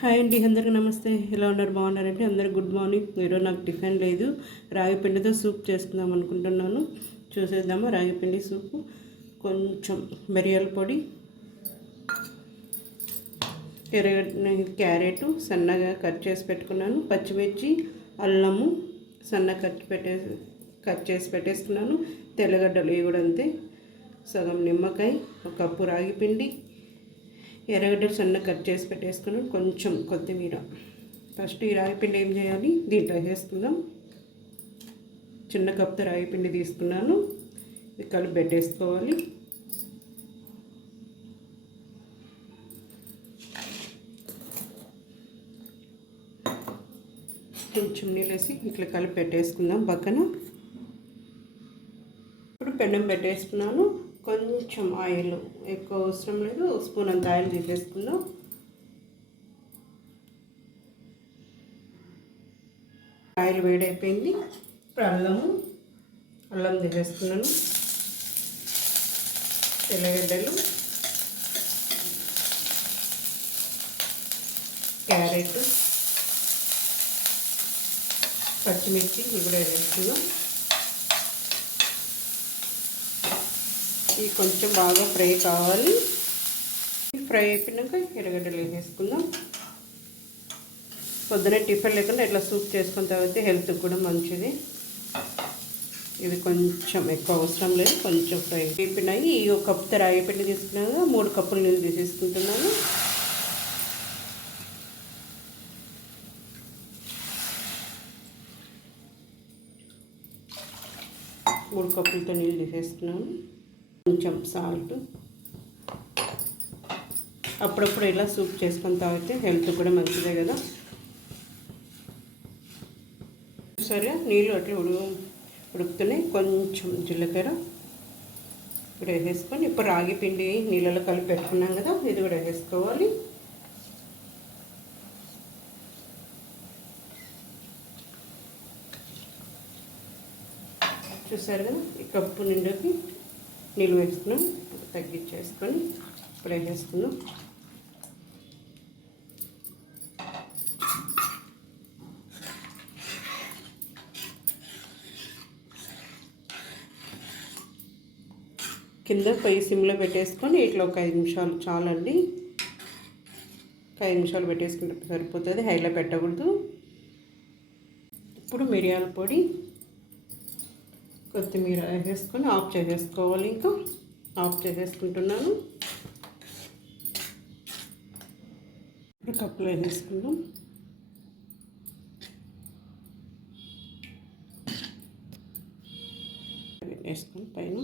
Hi అండి, అందరికీ నమస్తే. ఎలా ఉన్నారు? బాగున్నారంటే అందరికి గుడ్ మార్నింగ్. ఈరోజు నాకు టిఫిన్ లేదు, రాగి పిండితో సూప్ చేసుకుందాం అనుకుంటున్నాను. చూసేద్దాము. రాగి పిండి సూపు, కొంచెం మిరియాల పొడి, క్యారెట్ సన్నగా కట్ చేసి పెట్టుకున్నాను, పచ్చిమిర్చి, అల్లము సన్నగా కట్ చేసి పెట్టేసుకున్నాను, తెల్లగడ్డలు ఇవి కూడా అంతే, సగం నిమ్మకాయ, ఒక కప్పు రాగి పిండి, ఎర్రగడ్డలు సన్న కట్ చేసి పెట్టేసుకున్నాను, కొంచెం కొత్తిమీర. ఫస్ట్ ఈ రాగిపిండి ఏం చేయాలి, దీంట్లో వేసుకుందాం. చిన్న కప్తో రాగిపిండి తీసుకున్నాను, ఇది కలిపి పెట్టేసుకోవాలి. కొంచెం నీళ్ళేసి ఇట్లా కలిపి పెట్టేసుకుందాం పక్కన. ఇప్పుడు పెనం పెట్టేసుకున్నాను, కొంచెం ఆయిల్, ఎక్కువ అవసరం లేదు, స్పూన్ అంత ఆయిల్ తీసేసుకుందాం. ఆయిల్ వేడైపోయింది. ఇప్పుడు అల్లం తీసేసుకున్నాను, తెల్లగడ్డలు, క్యారెట్, పచ్చిమిర్చి ఇవి కూడా వేసుకుందాం. ఇవి కొంచెం బాగా ఫ్రై కావాలి. ఫ్రై అయిపోయినాక ఎర్రగడ్డలు వేసేసుకుందాం. పొద్దునే టిఫిన్ లేకుండా ఇట్లా సూప్ చేసుకుని తాగితే హెల్త్కి కూడా మంచిది. ఇది కొంచెం ఎక్కువ అవసరం లేదు, కొంచెం ఫ్రై అయిపోయినాయి. ఈ ఒక కప్పు రాగి పిండి తీసుకున్నాక 3 కప్పులు నీళ్ళు తీసేసుకుంటున్నాను. మూడు కప్పులతో నీళ్ళు తీసేసుకున్నాను. కొంచెం సాల్ట్. అప్పుడప్పుడు ఇలా సూప్ చేసుకొని తాగితే హెల్త్ కూడా మంచిదే కదా. సరే, నీళ్ళు అట్లా ఉడుకుతున్నాయి. కొంచెం జీలకర్ర ఇప్పుడు వేసేసుకొని, ఇప్పుడు రాగి పిండి నీళ్ళలో కలిపి పెట్టుకున్నాం కదా, ఇది కూడా వేసుకోవాలి. చూసారు కదా, ఈ కప్పు నిండుకి నీళ్ళు వేసుకున్నాం. తగ్గించేసుకొని ఇప్పుడు వేసేసుకున్నాం. కింద పొయ్యి సిమ్లో పెట్టేసుకొని ఇట్లా ఒక 5 నిమిషాలు చాలండి. ఒక 5 నిమిషాలు పెట్టేసుకుంటే సరిపోతుంది, హైలో పెట్టకూడదు. ఇప్పుడు మిరియాల పొడి, కొత్తిమీర వేసేసుకొని ఆఫ్ చేసేసుకోవాలి. ఇంకా ఆఫ్ చేసేసుకుంటున్నాను. ఇప్పుడు కప్పులో వేసేసుకుందాం. వేసుకొని పైన